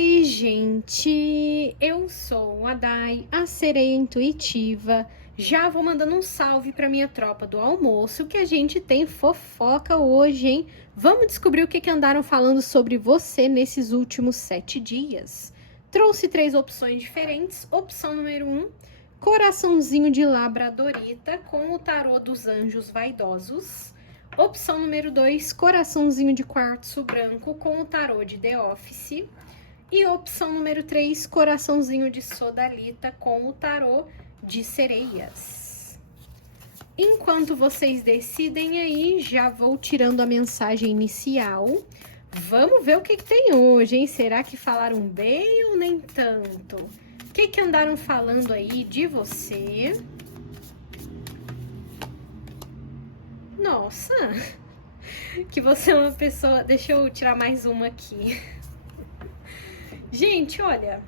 Oi, gente! Eu sou a Dai, a sereia intuitiva. Já vou mandando um salve para minha tropa do almoço, que a gente tem fofoca hoje, hein? Vamos descobrir o que andaram falando sobre você nesses últimos 7 dias. Trouxe 3 opções diferentes. Opção número 1, coraçãozinho de labradorita com o tarô dos anjos vaidosos. Opção número 2, coraçãozinho de quartzo branco com o tarô de The Office. E opção número 3, coraçãozinho de sodalita com o tarô de sereias. Enquanto vocês decidem aí, já vou tirando a mensagem inicial. Vamos ver o que tem hoje, hein? Será que falaram bem ou nem tanto? O que andaram falando aí de você? Nossa, que você é uma pessoa... Deixa eu tirar mais uma aqui. Gente, olha,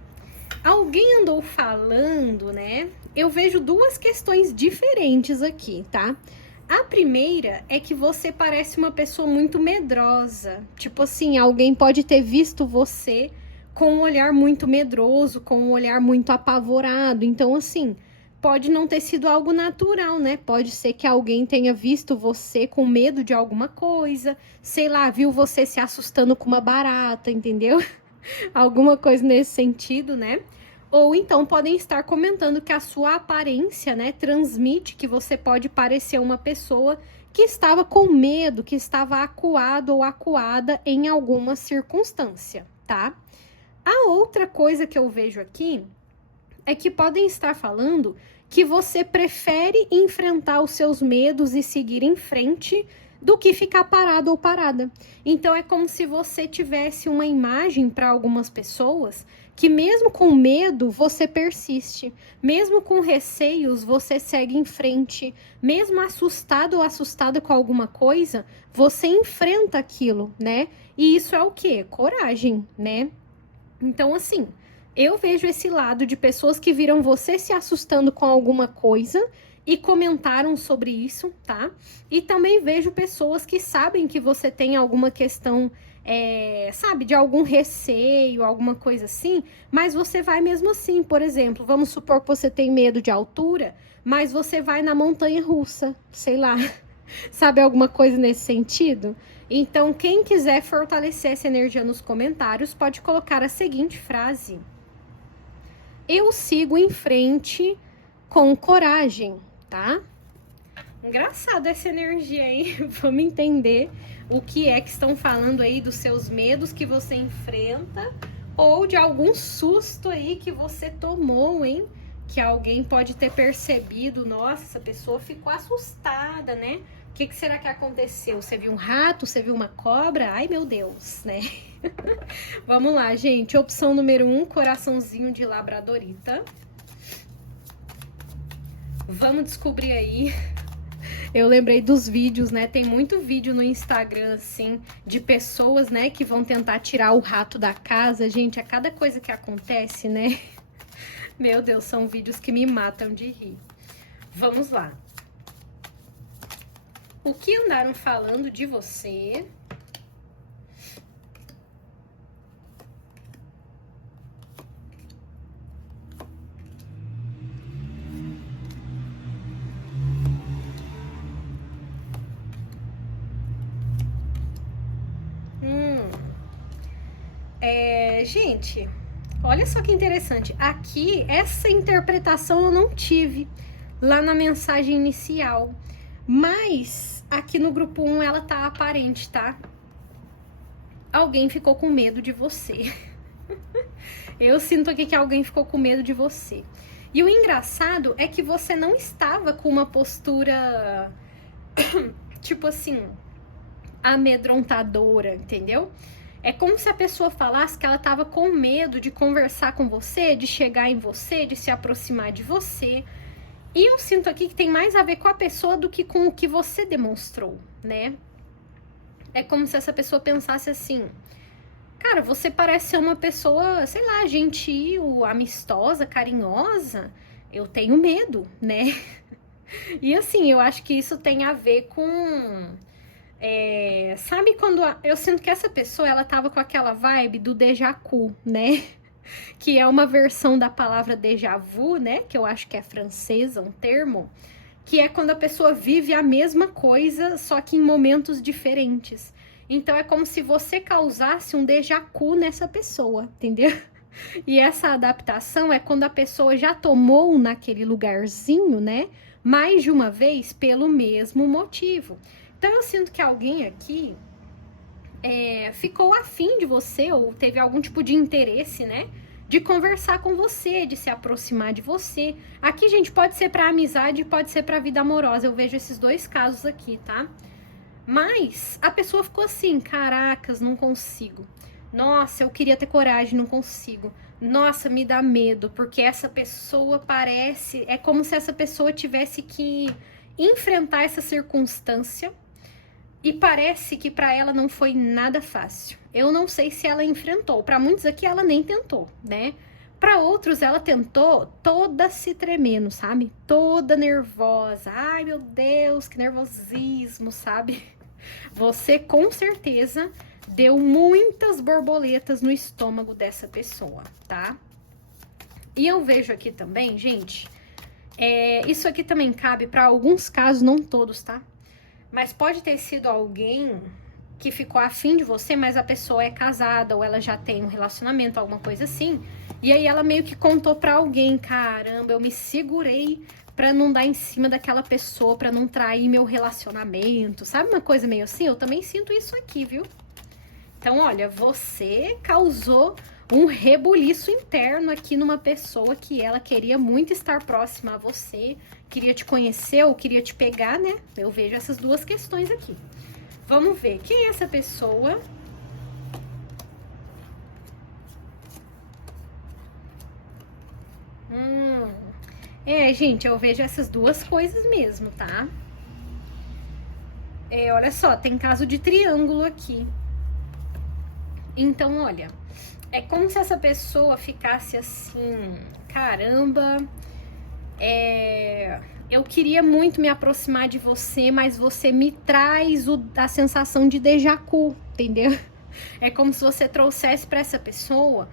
alguém andou falando, né? Eu vejo 2 questões diferentes aqui, tá? A primeira é que você parece uma pessoa muito medrosa. Tipo assim, alguém pode ter visto você com um olhar muito medroso, com um olhar muito apavorado. Então, assim, pode não ter sido algo natural, né? Pode ser que alguém tenha visto você com medo de alguma coisa, sei lá, viu você se assustando com uma barata, entendeu? Alguma coisa nesse sentido, né? Ou então podem estar comentando que a sua aparência, né, transmite que você pode parecer uma pessoa que estava com medo, que estava acuado ou acuada em alguma circunstância, tá? A outra coisa que eu vejo aqui é que podem estar falando que você prefere enfrentar os seus medos e seguir em frente do que ficar parado ou parada. Então é como se você tivesse uma imagem para algumas pessoas que mesmo com medo você persiste, mesmo com receios você segue em frente, mesmo assustado ou assustada com alguma coisa, você enfrenta aquilo, né? E isso é o quê? Coragem, né? Então assim, eu vejo esse lado de pessoas que viram você se assustando com alguma coisa e comentaram sobre isso, tá? E também vejo pessoas que sabem que você tem alguma questão, sabe, de algum receio, alguma coisa assim, mas você vai mesmo assim. Por exemplo, vamos supor que você tem medo de altura, mas você vai na montanha-russa, sei lá, sabe, alguma coisa nesse sentido? Então, quem quiser fortalecer essa energia nos comentários, pode colocar a seguinte frase: eu sigo em frente com coragem, tá? Engraçado essa energia, hein? Vamos entender o que é que estão falando aí dos seus medos que você enfrenta ou de algum susto aí que você tomou, hein? Que alguém pode ter percebido, nossa, essa pessoa ficou assustada, né? O que será que aconteceu? Você viu um rato? Você viu uma cobra? Ai, meu Deus, né? Vamos lá, gente. Opção número 1, coraçãozinho de labradorita. Vamos descobrir aí. Eu lembrei dos vídeos, né? Tem muito vídeo no Instagram, assim, de pessoas, né, que vão tentar tirar o rato da casa. Gente, a cada coisa que acontece, né? Meu Deus, são vídeos que me matam de rir. Vamos lá. O que andaram falando de você? Gente, olha só que interessante. Aqui, essa interpretação eu não tive lá na mensagem inicial. Mas aqui no grupo 1 ela tá aparente, tá? Alguém ficou com medo de você. Eu sinto aqui que alguém ficou com medo de você. E o engraçado é que você não estava com uma postura, tipo assim, amedrontadora, entendeu? É como se a pessoa falasse que ela estava com medo de conversar com você, de chegar em você, de se aproximar de você. E eu sinto aqui que tem mais a ver com a pessoa do que com o que você demonstrou, né? É como se essa pessoa pensasse assim: cara, você parece ser uma pessoa, sei lá, gentil, amistosa, carinhosa. Eu tenho medo, né? E assim, eu acho que isso tem a ver com Sabe quando eu sinto que essa pessoa, ela tava com aquela vibe do déjà vu, né? Que é uma versão da palavra déjà vu, né? Que eu acho que é francesa, um termo. Que é quando a pessoa vive a mesma coisa, só que em momentos diferentes. Então é como se você causasse um déjà vu nessa pessoa, entendeu? E essa adaptação é quando a pessoa já tomou naquele lugarzinho, né? Mais de uma vez pelo mesmo motivo. Então eu sinto que alguém aqui ficou afim de você ou teve algum tipo de interesse, né? De conversar com você, de se aproximar de você. Aqui, gente, pode ser pra amizade, pode ser pra vida amorosa. Eu vejo esses dois casos aqui, tá? Mas a pessoa ficou assim, caracas, não consigo. Nossa, eu queria ter coragem, não consigo. Nossa, me dá medo, porque essa pessoa parece... É como se essa pessoa tivesse que enfrentar essa circunstância e parece que para ela não foi nada fácil. Eu não sei se ela enfrentou. Para muitos aqui ela nem tentou, né? Para outros ela tentou toda se tremendo, sabe? Toda nervosa. Ai, meu Deus, que nervosismo, sabe? Você com certeza deu muitas borboletas no estômago dessa pessoa, tá? E eu vejo aqui também, gente, isso aqui também cabe para alguns casos, não todos, tá? Mas pode ter sido alguém que ficou afim de você, mas a pessoa é casada ou ela já tem um relacionamento, alguma coisa assim. E aí ela meio que contou pra alguém, caramba, eu me segurei pra não dar em cima daquela pessoa, pra não trair meu relacionamento. Sabe uma coisa meio assim? Eu também sinto isso aqui, viu? Então, olha, você causou um rebuliço interno aqui numa pessoa que ela queria muito estar próxima a você, queria te conhecer ou queria te pegar, né? Eu vejo essas duas questões aqui. Vamos ver, quem é essa pessoa? Gente, eu vejo essas duas coisas mesmo, tá? Olha só, tem caso de triângulo aqui. Então, olha, é como se essa pessoa ficasse assim, caramba, eu queria muito me aproximar de você, mas você me traz a sensação de déjà vu, entendeu? É como se você trouxesse para essa pessoa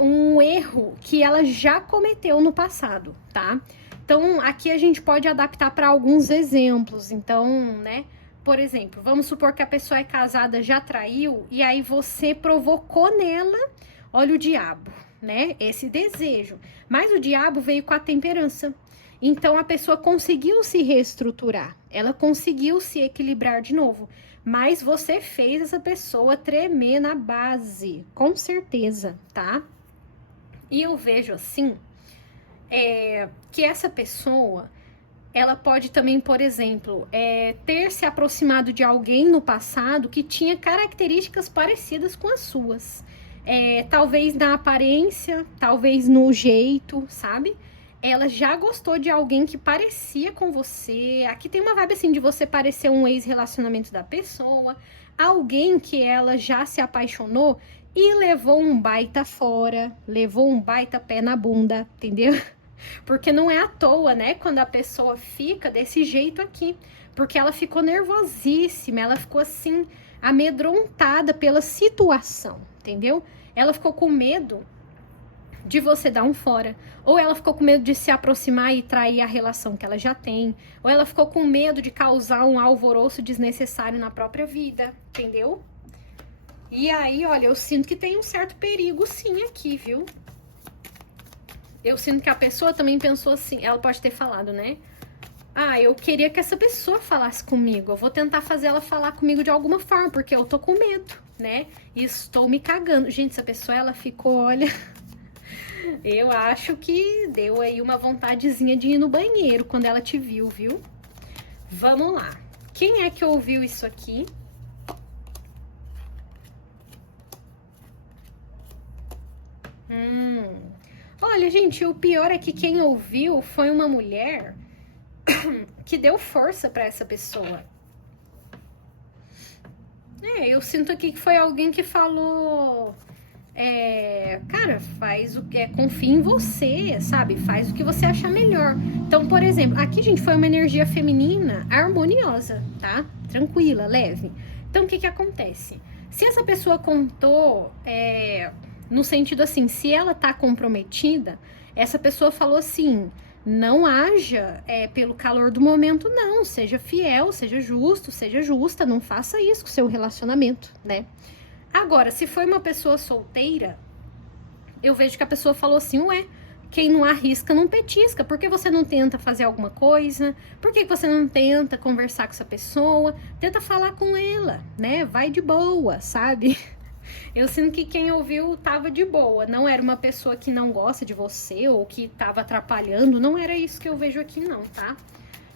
um erro que ela já cometeu no passado, tá? Então, aqui a gente pode adaptar para alguns exemplos. Então, né? Por exemplo, vamos supor que a pessoa é casada, já traiu, e aí você provocou nela, olha o diabo, né? Esse desejo. Mas o diabo veio com a temperança. Então, a pessoa conseguiu se reestruturar, ela conseguiu se equilibrar de novo. Mas você fez essa pessoa tremer na base, com certeza, tá? E eu vejo assim, que essa pessoa, ela pode também, por exemplo, ter se aproximado de alguém no passado que tinha características parecidas com as suas. Talvez na aparência, talvez no jeito, sabe? Ela já gostou de alguém que parecia com você. Aqui tem uma vibe assim de você parecer um ex-relacionamento da pessoa. Alguém que ela já se apaixonou e levou um baita fora, levou um baita pé na bunda, entendeu? Porque não é à toa, né, quando a pessoa fica desse jeito aqui. Porque ela ficou nervosíssima, ela ficou assim, amedrontada pela situação, entendeu? Ela ficou com medo de você dar um fora. Ou ela ficou com medo de se aproximar e trair a relação que ela já tem. Ou ela ficou com medo de causar um alvoroço desnecessário na própria vida, entendeu? E aí, olha, eu sinto que tem um certo perigo sim aqui, viu? Eu sinto que a pessoa também pensou assim, ela pode ter falado, né? Ah, eu queria que essa pessoa falasse comigo. Eu vou tentar fazer ela falar comigo de alguma forma, porque eu tô com medo, né? E estou me cagando. Gente, essa pessoa, ela ficou, olha... Eu acho que deu aí uma vontadezinha de ir no banheiro quando ela te viu, viu? Vamos lá. Quem é que ouviu isso aqui? Olha, gente, o pior é que quem ouviu foi uma mulher que deu força pra essa pessoa. Eu sinto aqui que foi alguém que falou... cara, faz o que confia em você, sabe? Faz o que você achar melhor. Então, por exemplo, aqui, gente, foi uma energia feminina harmoniosa, tá? Tranquila, leve. Então, o que que acontece? Se essa pessoa contou, no sentido assim, se ela tá comprometida, essa pessoa falou assim, não haja pelo calor do momento, não. Seja fiel, seja justo, seja justa, não faça isso com o seu relacionamento, né? Agora, se foi uma pessoa solteira, eu vejo que a pessoa falou assim, ué, quem não arrisca não petisca. Por que você não tenta fazer alguma coisa? Por que você não tenta conversar com essa pessoa? Tenta falar com ela, né? Vai de boa, sabe? Eu sinto que quem ouviu tava de boa. Não era uma pessoa que não gosta de você ou que tava atrapalhando. Não era isso que eu vejo aqui, não, tá?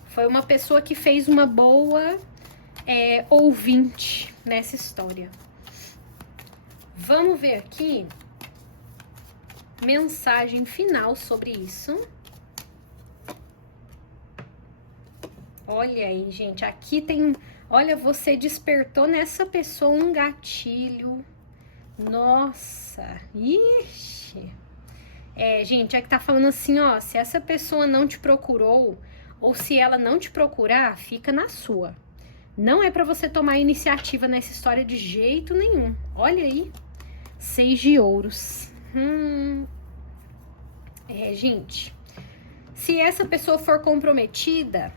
Foi uma pessoa que fez uma boa ouvinte nessa história. Vamos ver aqui mensagem final sobre isso. Olha aí, gente, aqui tem... Olha, você despertou nessa pessoa um gatilho. Nossa, ixi. Gente, é que tá falando assim, ó, se essa pessoa não te procurou, ou se ela não te procurar, fica na sua. Não é pra você tomar iniciativa nessa história de jeito nenhum. Olha aí, 6 de ouros. Gente, se essa pessoa for comprometida,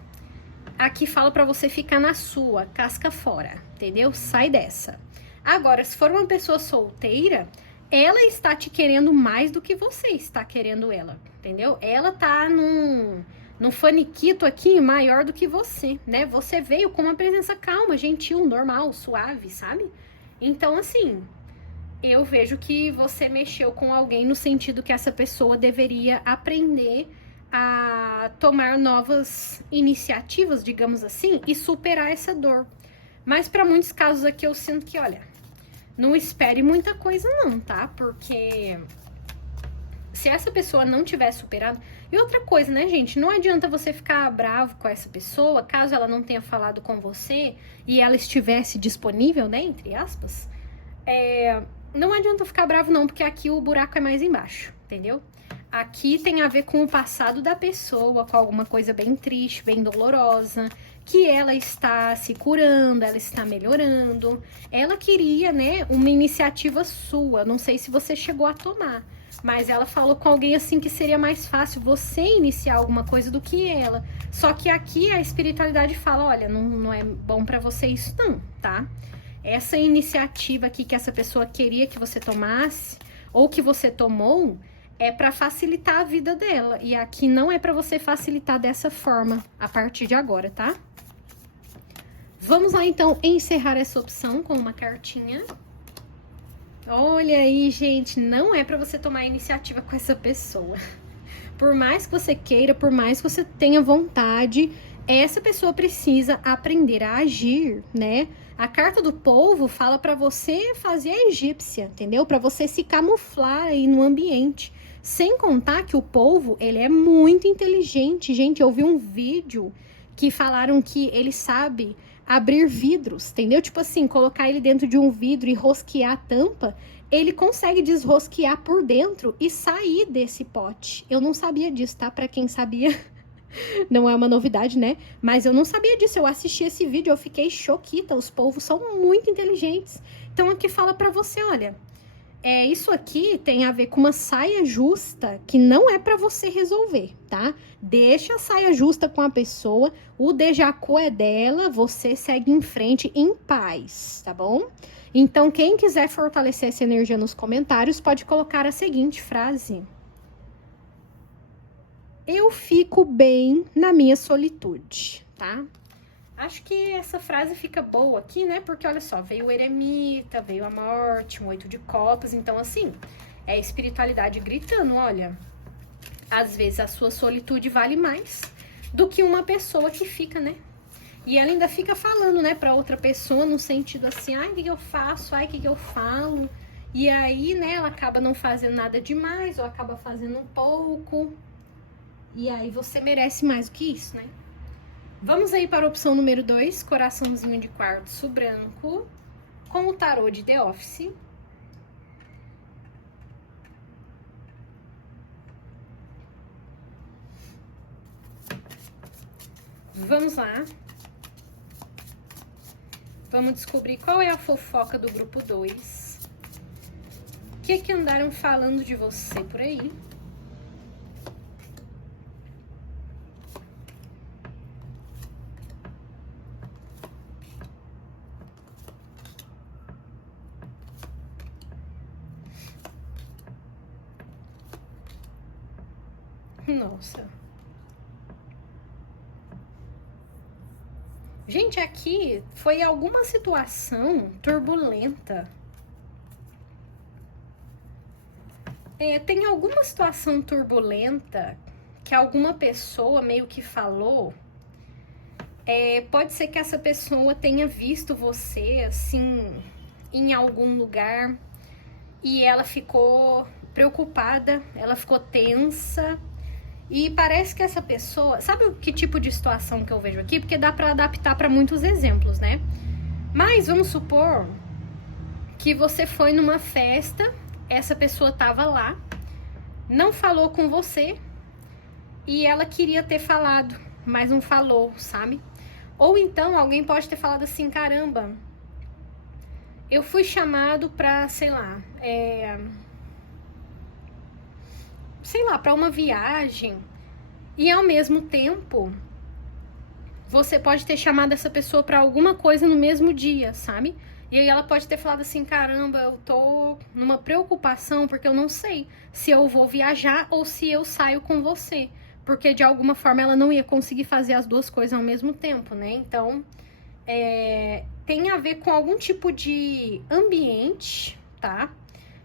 aqui fala pra você ficar na sua, casca fora, entendeu? Sai dessa. Agora, se for uma pessoa solteira, ela está te querendo mais do que você está querendo ela, entendeu? Ela tá num faniquito aqui maior do que você, né? Você veio com uma presença calma, gentil, normal, suave, sabe? Então, assim, eu vejo que você mexeu com alguém no sentido que essa pessoa deveria aprender a tomar novas iniciativas, digamos assim, e superar essa dor. Mas para muitos casos aqui eu sinto que, olha, não espere muita coisa não, tá? Porque se essa pessoa não tiver superado... E outra coisa, né, gente? Não adianta você ficar bravo com essa pessoa, caso ela não tenha falado com você e ela estivesse disponível, né, entre aspas. Não adianta ficar bravo não, porque aqui o buraco é mais embaixo, entendeu? Aqui tem a ver com o passado da pessoa, com alguma coisa bem triste, bem dolorosa, que ela está se curando, ela está melhorando. Ela queria, né, uma iniciativa sua, não sei se você chegou a tomar, mas ela falou com alguém assim que seria mais fácil você iniciar alguma coisa do que ela. Só que aqui a espiritualidade fala, olha, não é bom pra você isso não, tá? Essa iniciativa aqui que essa pessoa queria que você tomasse, ou que você tomou, é para facilitar a vida dela. E aqui não é para você facilitar dessa forma, a partir de agora, tá? Vamos lá, então, encerrar essa opção com uma cartinha. Olha aí, gente, não é para você tomar iniciativa com essa pessoa. Por mais que você queira, por mais que você tenha vontade, essa pessoa precisa aprender a agir, né? A carta do polvo fala para você fazer a egípcia, entendeu? Para você se camuflar aí no ambiente. Sem contar que o polvo, ele é muito inteligente. Gente, eu vi um vídeo que falaram que ele sabe abrir vidros, entendeu? Tipo assim, colocar ele dentro de um vidro e rosquear a tampa, ele consegue desrosquear por dentro e sair desse pote. Eu não sabia disso, tá? Para quem sabia... Não é uma novidade, né? Mas eu não sabia disso. Eu assisti esse vídeo, eu fiquei choquita. Os povos são muito inteligentes. Então aqui fala pra você, olha, isso aqui tem a ver com uma saia justa que não é pra você resolver, tá? Deixa a saia justa com a pessoa, o déjà vu é dela, você segue em frente em paz, tá bom? Então quem quiser fortalecer essa energia nos comentários pode colocar a seguinte frase: eu fico bem na minha solitude, tá? Acho que essa frase fica boa aqui, né? Porque, olha só, veio o eremita, veio a morte, um 8 de copas. Então, assim, é a espiritualidade gritando, olha, às vezes a sua solitude vale mais do que uma pessoa que fica, né? E ela ainda fica falando, né, pra outra pessoa no sentido assim, ai, o que eu faço? Ai, o que eu falo? E aí, né, ela acaba não fazendo nada demais ou acaba fazendo um pouco... E aí você merece mais do que isso, né? Vamos aí para a opção número 2, coraçãozinho de quartzo branco, com o tarô de The Office. Vamos lá. Vamos descobrir qual é a fofoca do grupo 2. O que andaram falando de você por aí? Nossa. Gente, aqui foi alguma situação turbulenta. Tem alguma situação turbulenta que alguma pessoa meio que falou. Pode ser que essa pessoa tenha visto você, assim, em algum lugar e ela ficou preocupada, ela ficou tensa. E parece que essa pessoa... Sabe que tipo de situação que eu vejo aqui? Porque dá pra adaptar pra muitos exemplos, né? Mas vamos supor que você foi numa festa, essa pessoa tava lá, não falou com você e ela queria ter falado, mas não falou, sabe? Ou então alguém pode ter falado assim, caramba, eu fui chamado pra, sei lá, pra uma viagem, e ao mesmo tempo você pode ter chamado essa pessoa pra alguma coisa no mesmo dia, sabe? E aí ela pode ter falado assim, caramba, eu tô numa preocupação porque eu não sei se eu vou viajar ou se eu saio com você, porque de alguma forma ela não ia conseguir fazer as duas coisas ao mesmo tempo, né? Então, tem a ver com algum tipo de ambiente, tá?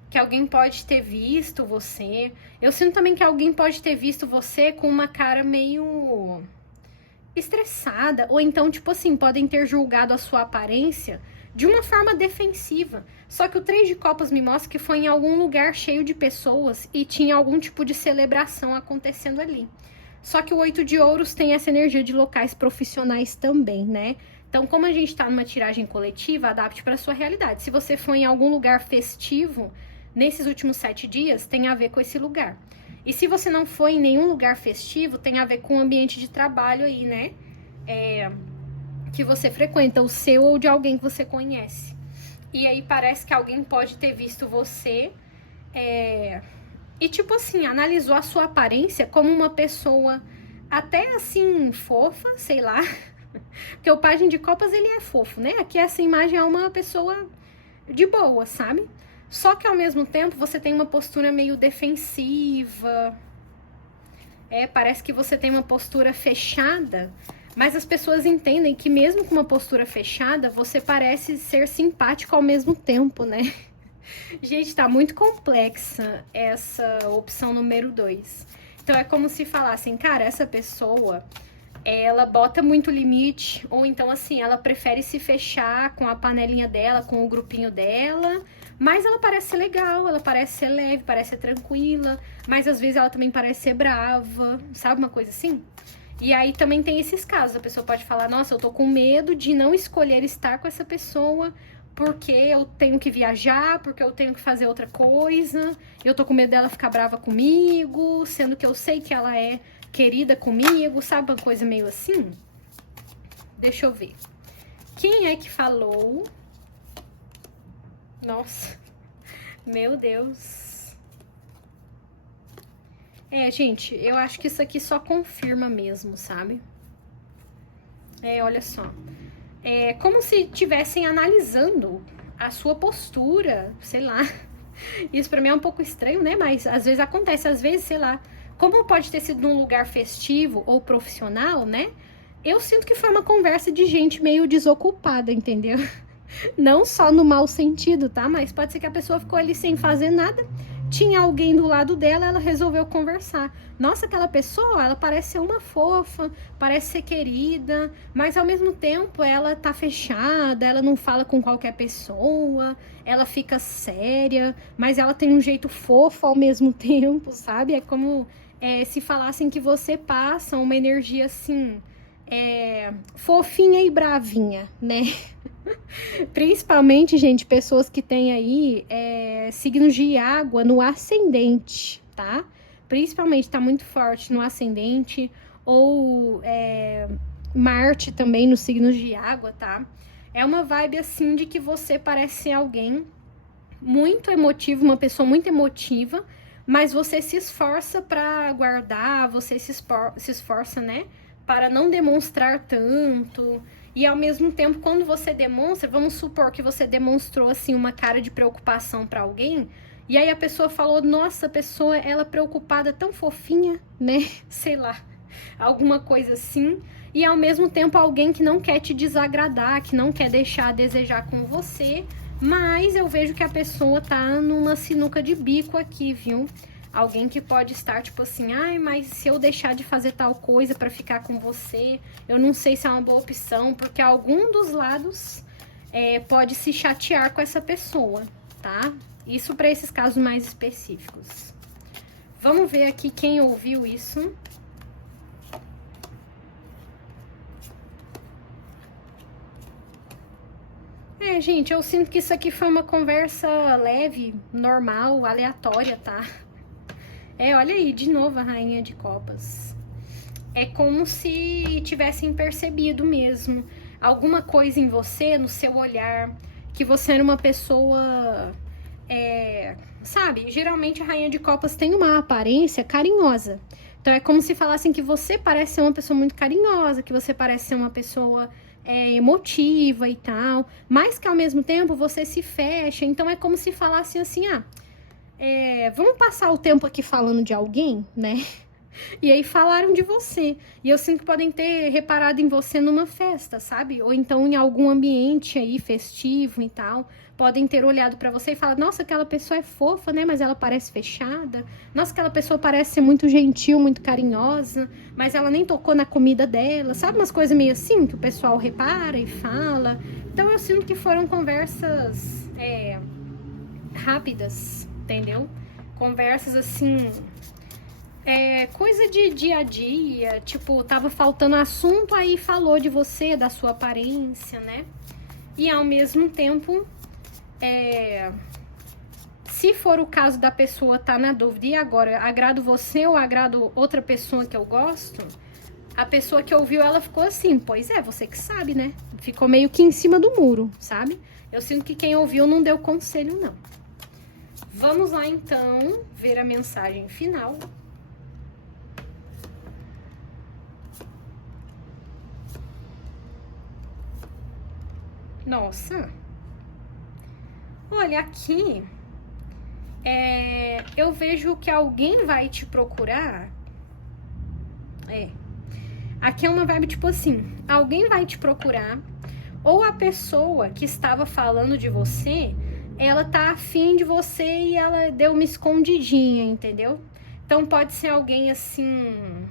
Que alguém pode ter visto você. Eu sinto também que alguém pode ter visto você com uma cara meio estressada, ou então, tipo assim, podem ter julgado a sua aparência de uma forma defensiva. Só que o 3 de copas me mostra que foi em algum lugar cheio de pessoas e tinha algum tipo de celebração acontecendo ali. Só que o 8 de ouros tem essa energia de locais profissionais também, né? Então, como a gente tá numa tiragem coletiva, adapte para sua realidade. Se você for em algum lugar festivo, nesses últimos 7 dias, tem a ver com esse lugar. E se você não for em nenhum lugar festivo, tem a ver com o ambiente de trabalho aí, né? Que você frequenta, o seu ou de alguém que você conhece. E aí parece que alguém pode ter visto você e, tipo assim, analisou a sua aparência como uma pessoa até assim, fofa, sei lá. Porque o pajem de copas, ele é fofo, né? Aqui essa imagem é uma pessoa de boa, sabe? Só que ao mesmo tempo você tem uma postura meio defensiva. Parece que você tem uma postura fechada, mas as pessoas entendem que mesmo com uma postura fechada, você parece ser simpático ao mesmo tempo, né? Gente, tá muito complexa essa opção número 2. Então é como se falassem, cara, essa pessoa, ela bota muito limite, ou então assim, ela prefere se fechar com a panelinha dela, com o grupinho dela, mas ela parece ser legal, ela parece ser leve, parece ser tranquila, mas às vezes ela também parece ser brava, sabe, uma coisa assim? E aí também tem esses casos, a pessoa pode falar, nossa, eu tô com medo de não escolher estar com essa pessoa porque eu tenho que viajar, porque eu tenho que fazer outra coisa, eu tô com medo dela ficar brava comigo, sendo que eu sei que ela é querida comigo, sabe, uma coisa meio assim? Deixa eu ver. Quem é que falou? Nossa, meu Deus. Gente, eu acho que isso aqui só confirma mesmo, sabe? Olha só. É como se estivessem analisando a sua postura, sei lá. Isso pra mim é um pouco estranho, né? Mas às vezes acontece, às vezes, sei lá. Como pode ter sido num lugar festivo ou profissional, né? Eu sinto que foi uma conversa de gente meio desocupada, entendeu? Não só no mau sentido, tá? Mas pode ser que a pessoa ficou ali sem fazer nada, tinha alguém do lado dela, ela resolveu conversar. Nossa, aquela pessoa, ela parece ser uma fofa, parece ser querida, mas ao mesmo tempo ela tá fechada, ela não fala com qualquer pessoa, ela fica séria, mas ela tem um jeito fofo ao mesmo tempo, sabe? É como se falassem que você passa uma energia assim, fofinha e bravinha, né? Principalmente, gente, pessoas que têm aí signos de água no ascendente, tá? Principalmente tá muito forte no ascendente ou Marte também nos signos de água, tá? É uma vibe assim de que você parece ser alguém muito emotivo, uma pessoa muito emotiva, mas você se esforça para guardar, você se esforça, né, para não demonstrar tanto. E ao mesmo tempo, quando você demonstra, vamos supor que você demonstrou assim uma cara de preocupação para alguém, e aí a pessoa falou: "Nossa, a pessoa ela preocupada, tão fofinha", né? Sei lá, alguma coisa assim. E ao mesmo tempo alguém que não quer te desagradar, que não quer deixar a desejar com você, mas eu vejo que a pessoa tá numa sinuca de bico aqui, viu? Alguém que pode estar tipo assim: "Ai, mas se eu deixar de fazer tal coisa pra ficar com você, eu não sei se é uma boa opção", porque algum dos lados pode se chatear com essa pessoa, tá? Isso para esses casos mais específicos. Vamos ver aqui quem ouviu isso. Gente, eu sinto que isso aqui foi uma conversa leve, normal, aleatória, tá? Olha aí, de novo a Rainha de Copas. É como se tivessem percebido mesmo alguma coisa em você, no seu olhar, que você era uma pessoa, sabe? Geralmente a Rainha de Copas tem uma aparência carinhosa. Então é como se falassem que você parece ser uma pessoa muito carinhosa, que você parece ser uma pessoa emotiva e tal, mas que ao mesmo tempo você se fecha. Então é como se falassem assim: vamos passar o tempo aqui falando de alguém, né? E aí falaram de você. E eu sinto que podem ter reparado em você numa festa, sabe? Ou então em algum ambiente aí festivo e tal. Podem ter olhado pra você e falado: "Nossa, aquela pessoa é fofa, né? Mas ela parece fechada. Nossa, aquela pessoa parece ser muito gentil, muito carinhosa, mas ela nem tocou na comida dela". Sabe umas coisas meio assim que o pessoal repara e fala? Então eu sinto que foram conversas rápidas, entendeu? Conversas assim, coisa de dia a dia, tipo, tava faltando assunto, aí falou de você, da sua aparência, né? E ao mesmo tempo, se for o caso da pessoa tá na dúvida: "E agora, agrado você ou agrado outra pessoa que eu gosto?", a pessoa que ouviu, ela ficou assim: "Pois é, você que sabe, né?". Ficou meio que em cima do muro, sabe? Eu sinto que quem ouviu não deu conselho, não. Vamos lá, então, ver a mensagem final. Nossa! Olha, aqui eu vejo que alguém vai te procurar. Aqui é uma vibe tipo assim: alguém vai te procurar, ou a pessoa que estava falando de você, ela tá afim de você e ela deu uma escondidinha, entendeu? Então pode ser alguém assim,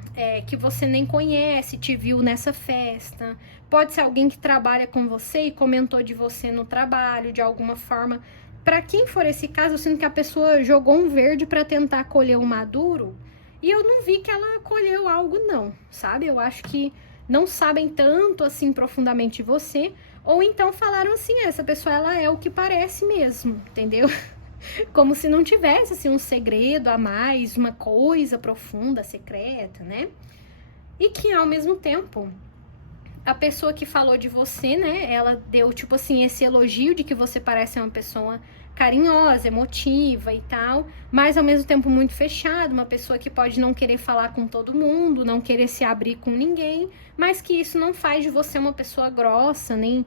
que você nem conhece, te viu nessa festa. Pode ser alguém que trabalha com você e comentou de você no trabalho, de alguma forma. Para quem for esse caso, eu sinto que a pessoa jogou um verde para tentar colher um maduro, e eu não vi que ela colheu algo, não, sabe? Eu acho que não sabem tanto assim profundamente de você, ou então falaram assim: "Essa pessoa, ela é o que parece mesmo", entendeu? Como se não tivesse assim um segredo a mais, uma coisa profunda, secreta, né? E que ao mesmo tempo, a pessoa que falou de você, né, ela deu tipo assim esse elogio de que você parece uma pessoa carinhosa, emotiva e tal, mas ao mesmo tempo muito fechada, uma pessoa que pode não querer falar com todo mundo, não querer se abrir com ninguém, mas que isso não faz de você uma pessoa grossa, nem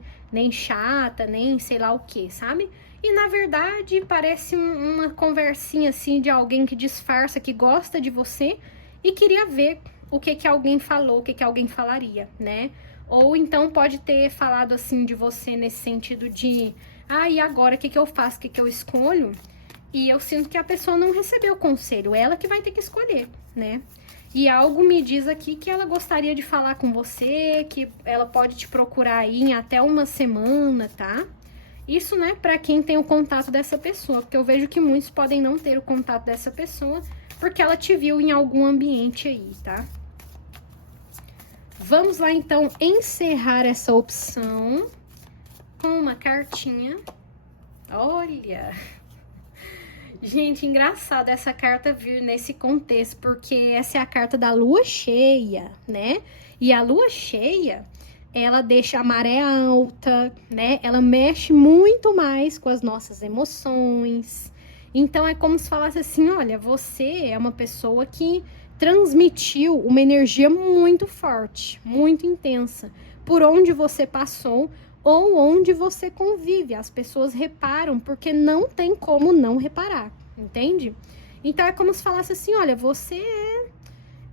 chata, nem sei lá o que, sabe? E na verdade parece uma conversinha assim de alguém que disfarça que gosta de você e queria ver o que alguém falou, o que alguém falaria, né? Ou então pode ter falado assim de você nesse sentido de: "E agora o que eu faço, o que eu escolho?". E eu sinto que a pessoa não recebeu o conselho, ela que vai ter que escolher, né? E algo me diz aqui que ela gostaria de falar com você, que ela pode te procurar aí em até uma semana, tá? Isso, né, pra quem tem o contato dessa pessoa, porque eu vejo que muitos podem não ter o contato dessa pessoa, porque ela te viu em algum ambiente aí, tá? Vamos lá, então, encerrar essa opção com uma cartinha. Olha! Gente, engraçado essa carta vir nesse contexto, porque essa é a carta da lua cheia, né? E a lua cheia, ela deixa a maré alta, né? Ela mexe muito mais com as nossas emoções. Então é como se falasse assim: olha, você é uma pessoa que transmitiu uma energia muito forte, muito intensa, por onde você passou ou onde você convive. As pessoas reparam porque não tem como não reparar, entende? Então é como se falasse assim: olha, você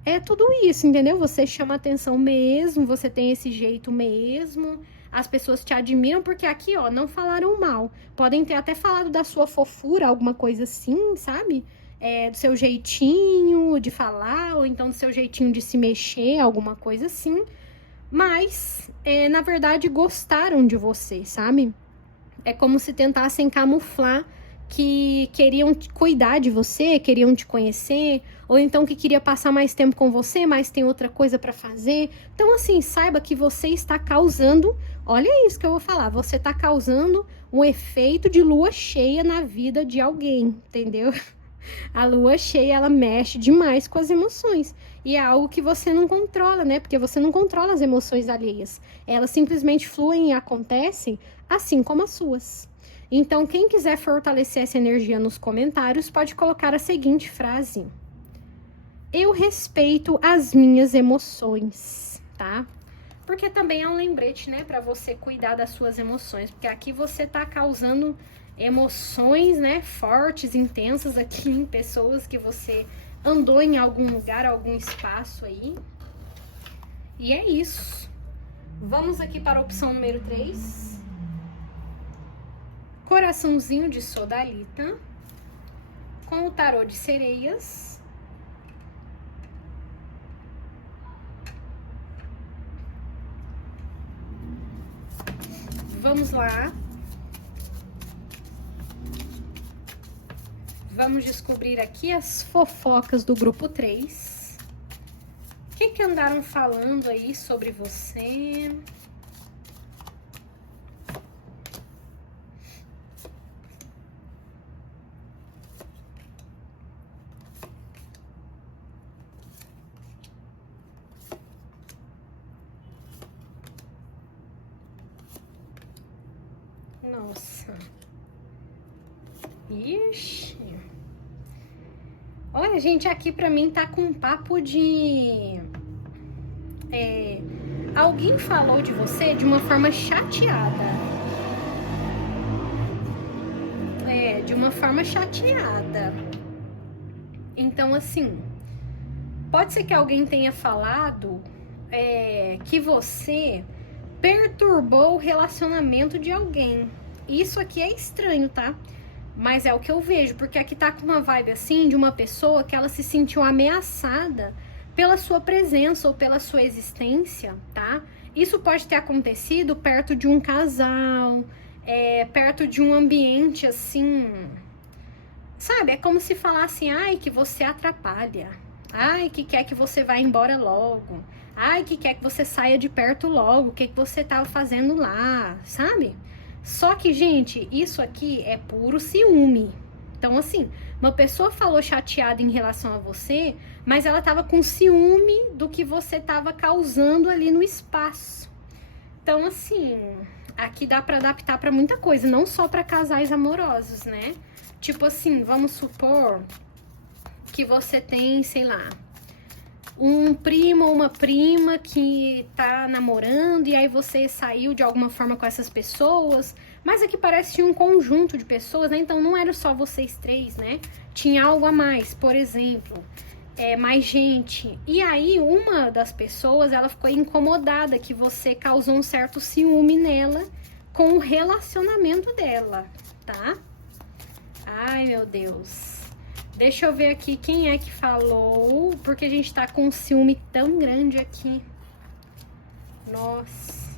é tudo isso, entendeu? Você chama atenção mesmo, você tem esse jeito mesmo. As pessoas te admiram porque aqui, ó, não falaram mal. Podem ter até falado da sua fofura, alguma coisa assim, sabe? Do seu jeitinho de falar, ou então do seu jeitinho de se mexer, alguma coisa assim. Mas, na verdade, gostaram de você, sabe? É como se tentassem camuflar que queriam cuidar de você, queriam te conhecer, ou então que queria passar mais tempo com você, mas tem outra coisa para fazer. Então, assim, saiba que você está causando, olha isso que eu vou falar, você está causando um efeito de lua cheia na vida de alguém, entendeu? A lua cheia, ela mexe demais com as emoções. E é algo que você não controla, né? Porque você não controla as emoções alheias. Elas simplesmente fluem e acontecem, assim como as suas. Então, quem quiser fortalecer essa energia nos comentários, pode colocar a seguinte frase: eu respeito as minhas emoções, tá? Porque também é um lembrete, né, para você cuidar das suas emoções, porque aqui você tá causando emoções, né, fortes, intensas aqui em pessoas que você andou em algum lugar, algum espaço aí. E é isso. Vamos aqui para a opção número 3. Coraçãozinho de sodalita com o tarô de sereias. Vamos lá. Vamos descobrir aqui as fofocas do grupo 3. O que andaram falando aí sobre você? Nossa. Ixi. Olha, gente, aqui pra mim tá com um papo de... alguém falou de você de uma forma chateada. De uma forma chateada. Então, assim, pode ser que alguém tenha falado que você perturbou o relacionamento de alguém. Isso aqui é estranho, tá? Mas é o que eu vejo, porque aqui tá com uma vibe assim de uma pessoa que ela se sentiu ameaçada pela sua presença ou pela sua existência, tá? Isso pode ter acontecido perto de um casal, perto de um ambiente assim, sabe? É como se falassem, ai, que você atrapalha, ai, que quer que você vá embora logo, ai, que quer que você saia de perto logo, o que você tava fazendo lá, sabe? Só que, gente, isso aqui é puro ciúme. Então, assim, uma pessoa falou chateada em relação a você, mas ela tava com ciúme do que você tava causando ali no espaço. Então, assim, aqui dá pra adaptar pra muita coisa, não só pra casais amorosos, né? Tipo assim, vamos supor que você tem, sei lá, um primo ou uma prima que tá namorando e aí você saiu de alguma forma com essas pessoas, mas aqui parece um conjunto de pessoas, né? Então não era só vocês três, né? Tinha algo a mais, por exemplo, mais gente. E aí uma das pessoas, ela ficou incomodada que você causou um certo ciúme nela com o relacionamento dela, tá? Ai, meu Deus. Deixa eu ver aqui quem é que falou, porque a gente tá com um ciúme tão grande aqui. Nossa.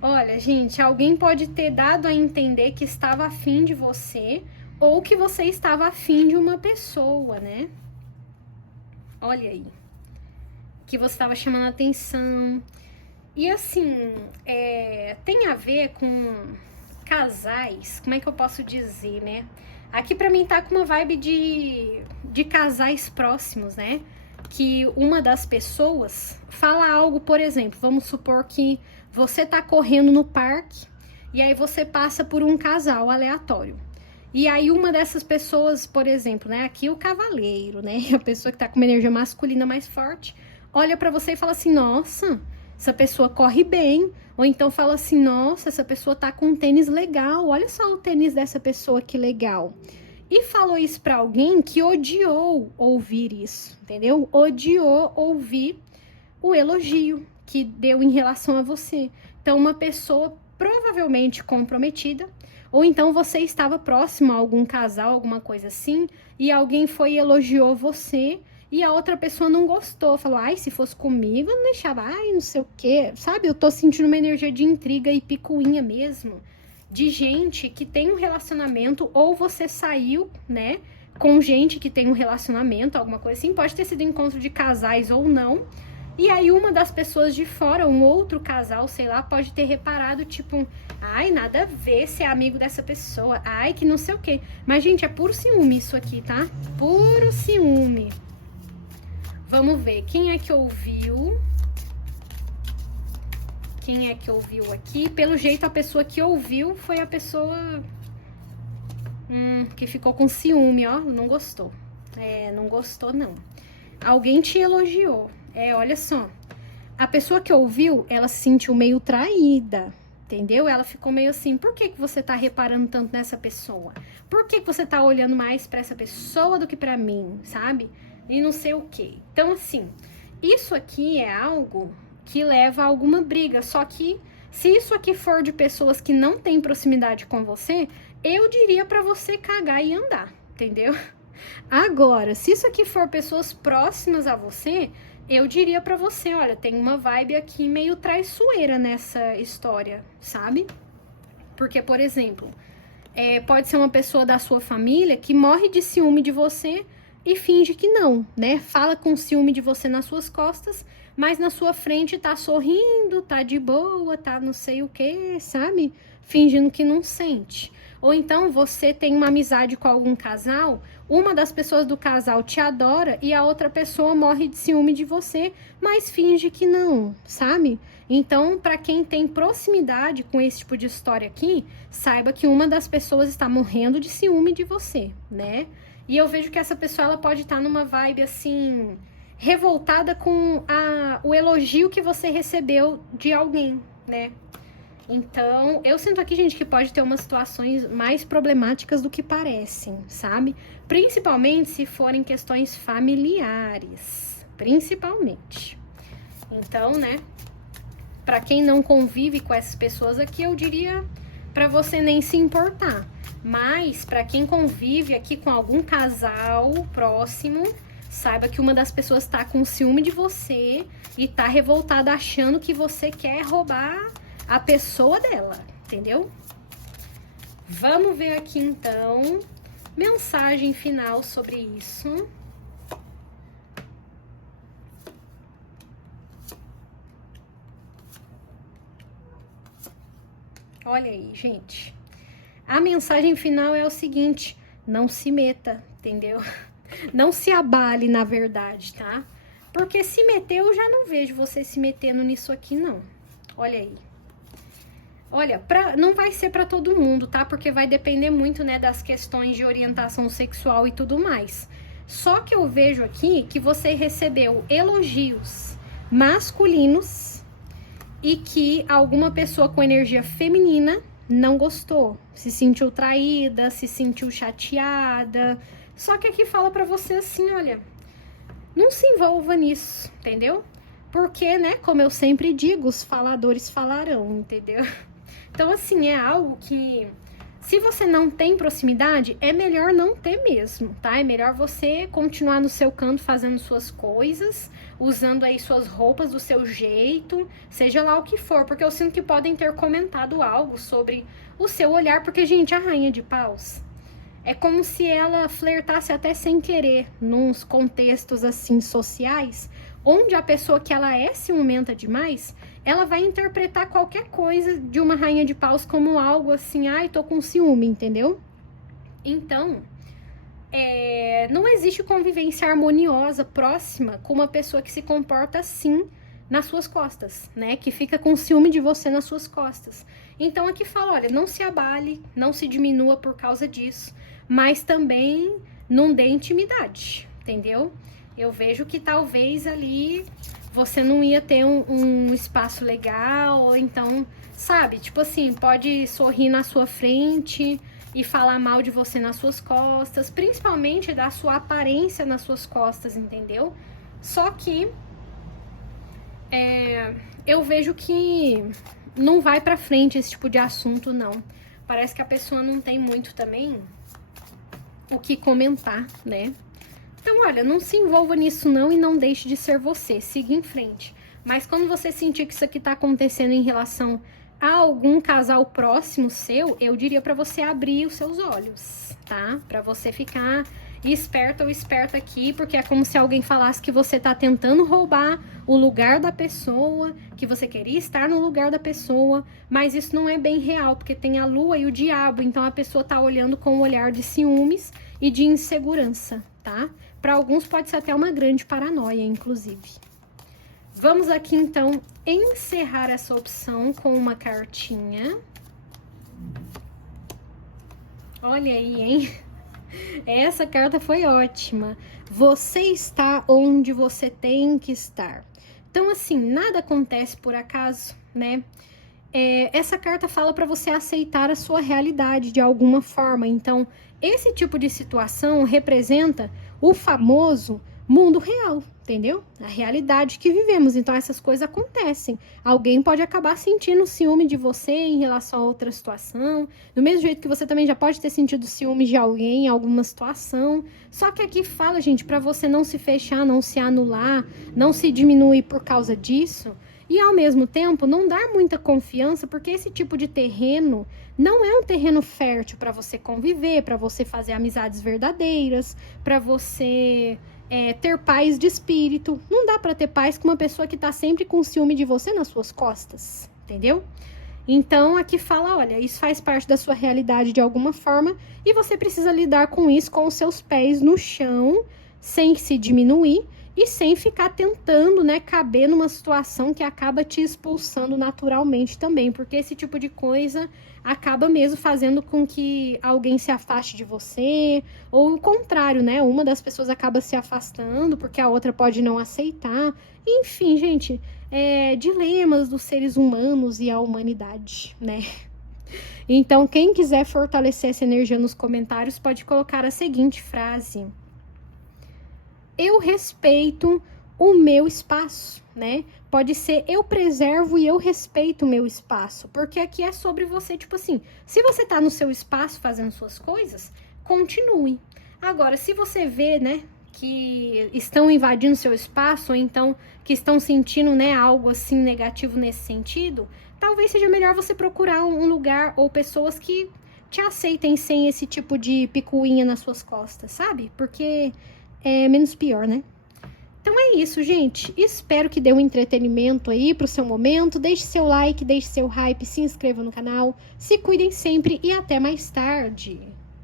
Olha, gente, alguém pode ter dado a entender que estava afim de você ou que você estava afim de uma pessoa, né? Olha aí. Que você estava chamando atenção. E assim, tem a ver com casais, como é que eu posso dizer, né? Aqui pra mim tá com uma vibe de casais próximos, né? Que uma das pessoas fala algo, por exemplo, vamos supor que você tá correndo no parque e aí você passa por um casal aleatório. E aí uma dessas pessoas, por exemplo, né, aqui o cavaleiro, né, a pessoa que tá com uma energia masculina mais forte, olha pra você e fala assim: "Nossa, essa pessoa corre bem". Ou então fala assim: "Nossa, essa pessoa tá com um tênis legal. Olha só o tênis dessa pessoa, que legal". E falou isso pra alguém que odiou ouvir isso, entendeu? Odiou ouvir o elogio que deu em relação a você. Então, uma pessoa provavelmente comprometida, ou então você estava próximo a algum casal, alguma coisa assim, e alguém foi e elogiou você, e a outra pessoa não gostou, falou: "Ai, se fosse comigo, eu não deixava, ai, não sei o quê". Sabe, eu tô sentindo uma energia de intriga e picuinha mesmo, de gente que tem um relacionamento, ou você saiu, né, com gente que tem um relacionamento, alguma coisa assim, pode ter sido encontro de casais ou não. E aí uma das pessoas de fora, um outro casal, sei lá, pode ter reparado, tipo, ai, nada a ver ser amigo dessa pessoa, ai, que não sei o quê. Mas, gente, é puro ciúme isso aqui, tá? Puro ciúme. Vamos ver, quem é que ouviu? Quem é que ouviu aqui? Pelo jeito, a pessoa que ouviu foi a pessoa que ficou com ciúme, ó, não gostou. Não gostou, não. Alguém te elogiou. Olha só. A pessoa que ouviu, ela se sentiu meio traída, entendeu? Ela ficou meio assim: por que você tá reparando tanto nessa pessoa? Por que você tá olhando mais pra essa pessoa do que pra mim, sabe? E não sei o quê. Então, assim, isso aqui é algo que leva a alguma briga. Só que, se isso aqui for de pessoas que não têm proximidade com você, eu diria pra você cagar e andar, entendeu? Agora, se isso aqui for pessoas próximas a você, eu diria pra você: olha, tem uma vibe aqui meio traiçoeira nessa história, sabe? Porque, por exemplo, pode ser uma pessoa da sua família que morre de ciúme de você e finge que não, né? Fala com ciúme de você nas suas costas, mas na sua frente tá sorrindo, tá de boa, tá não sei o que, sabe? Fingindo que não sente. Ou então você tem uma amizade com algum casal, uma das pessoas do casal te adora e a outra pessoa morre de ciúme de você, mas finge que não, sabe? Então, para quem tem proximidade com esse tipo de história aqui, saiba que uma das pessoas está morrendo de ciúme de você, né? E eu vejo que essa pessoa, ela pode estar numa vibe assim, revoltada com o elogio que você recebeu de alguém, né? Então, eu sinto aqui, gente, que pode ter umas situações mais problemáticas do que parecem, sabe? Principalmente se forem questões familiares, principalmente. Então, né, pra quem não convive com essas pessoas aqui, eu diria pra você nem se importar. Mas, pra quem convive aqui com algum casal próximo, saiba que uma das pessoas tá com ciúme de você e tá revoltada achando que você quer roubar a pessoa dela, entendeu? Vamos ver aqui, então, mensagem final sobre isso. Olha aí, gente. A mensagem final é o seguinte: não se meta, entendeu? Não se abale, na verdade, tá? Porque se meter, eu já não vejo você se metendo nisso aqui, não. Olha aí. Olha, não vai ser pra todo mundo, tá? Porque vai depender muito, né, das questões de orientação sexual e tudo mais. Só que eu vejo aqui que você recebeu elogios masculinos e que alguma pessoa com energia feminina não gostou, se sentiu traída, se sentiu chateada. Só que aqui fala pra você assim: olha, não se envolva nisso, entendeu? Porque, né, como eu sempre digo, os faladores falarão, entendeu? Então, assim, é algo que, se você não tem proximidade, é melhor não ter mesmo, tá? É melhor você continuar no seu canto fazendo suas coisas, usando aí suas roupas do seu jeito, seja lá o que for, porque eu sinto que podem ter comentado algo sobre o seu olhar, porque, gente, a rainha de paus é como se ela flertasse até sem querer, nos contextos, assim, sociais, onde a pessoa que ela é ciumenta demais, ela vai interpretar qualquer coisa de uma rainha de paus como algo assim, ai, tô com ciúme, entendeu? Então, não existe convivência harmoniosa, próxima, com uma pessoa que se comporta assim nas suas costas, né? Que fica com ciúme de você nas suas costas. Então, aqui fala, olha, não se abale, não se diminua por causa disso, mas também não dê intimidade, entendeu? Eu vejo que talvez ali você não ia ter um espaço legal, ou então, sabe, tipo assim, pode sorrir na sua frente e falar mal de você nas suas costas, principalmente da sua aparência nas suas costas, entendeu? Só que eu vejo que não vai pra frente esse tipo de assunto, não. Parece que a pessoa não tem muito também o que comentar, né? Então, olha, não se envolva nisso não e não deixe de ser você, siga em frente. Mas quando você sentir que isso aqui tá acontecendo em relação a algum casal próximo seu, eu diria pra você abrir os seus olhos, tá? Pra você ficar esperto ou esperto aqui, porque é como se alguém falasse que você tá tentando roubar o lugar da pessoa, que você queria estar no lugar da pessoa, mas isso não é bem real, porque tem a lua e o diabo, então a pessoa tá olhando com um olhar de ciúmes e de insegurança, tá? Para alguns pode ser até uma grande paranoia, inclusive. Vamos aqui, então, encerrar essa opção com uma cartinha. Olha aí, hein? Essa carta foi ótima. Você está onde você tem que estar. Então, assim, nada acontece por acaso, né? Essa carta fala para você aceitar a sua realidade de alguma forma. Então, esse tipo de situação representa o famoso mundo real, entendeu? A realidade que vivemos. Então, essas coisas acontecem. Alguém pode acabar sentindo ciúme de você em relação a outra situação. Do mesmo jeito que você também já pode ter sentido ciúme de alguém em alguma situação. Só que aqui fala, gente, para você não se fechar, não se anular, não se diminuir por causa disso. E, ao mesmo tempo, não dar muita confiança, porque esse tipo de terreno não é um terreno fértil para você conviver, para você fazer amizades verdadeiras, para você ter paz de espírito. Não dá para ter paz com uma pessoa que está sempre com ciúme de você nas suas costas, entendeu? Então, aqui fala, olha, isso faz parte da sua realidade de alguma forma e você precisa lidar com isso com os seus pés no chão, sem se diminuir, e sem ficar tentando, né, caber numa situação que acaba te expulsando naturalmente também, porque esse tipo de coisa acaba mesmo fazendo com que alguém se afaste de você, ou o contrário, né, uma das pessoas acaba se afastando porque a outra pode não aceitar. Enfim, gente, dilemas dos seres humanos e a humanidade, né? Então, quem quiser fortalecer essa energia nos comentários, pode colocar a seguinte frase: eu respeito o meu espaço, né? Pode ser eu preservo e eu respeito o meu espaço, porque aqui é sobre você, tipo assim, se você tá no seu espaço fazendo suas coisas, continue. Agora, se você vê, né, que estão invadindo seu espaço, ou então que estão sentindo, né, algo assim negativo nesse sentido, talvez seja melhor você procurar um lugar ou pessoas que te aceitem sem esse tipo de picuinha nas suas costas, sabe? Porque é menos pior, né? Então é isso, gente. Espero que dê um entretenimento aí pro seu momento. Deixe seu like, deixe seu hype, se inscreva no canal. Se cuidem sempre e até mais tarde.